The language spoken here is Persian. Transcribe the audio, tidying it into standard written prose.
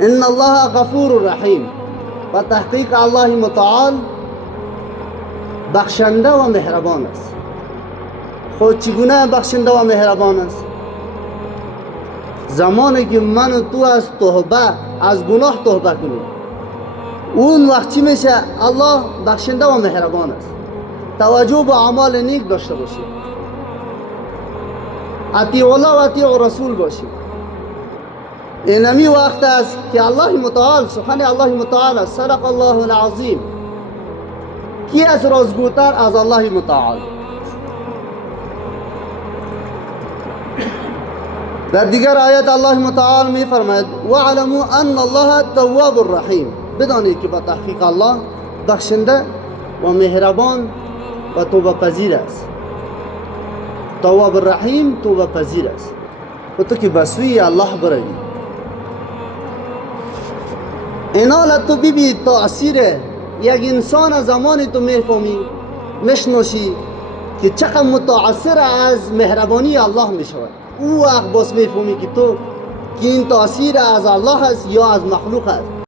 ان الله غفور رحیم، و تحقیق الله متعال بخشنده و مهربان است. خود چگونه بخشنده و مهربان است؟ زمانی که من و تو از گناه توبه کنیم، اون وقت چی میشه؟ الله بخشنده و مهربان است. توجه به اعمال نیک داشته باشید، اطیع الله و اطیع رسول باشید. اینمی وقت است که الله متعال، سخن الله متعال است، صدق الله العظیم. کی از رازگوتر از الله متعال؟ در دیگر آیت الله متعال می فرماید وَاعْلَمُوا أَنَّ اللَّهَ تَوَّابٌ الرحیم، بدانید که به تحقیق الله بخشنده و مهربان و توبه پذیر است. تواب الرحیم توبه پذیر است. و تو که به سوی الله بروی. اینا تو ببین تأثیر یک انسان زمانی تو میفهمی میشنوشی که چقدر متاثر از مهربانی الله میشود. او وقت باز میفهمی که تو که این تأثیر از الله است یا از مخلوق است.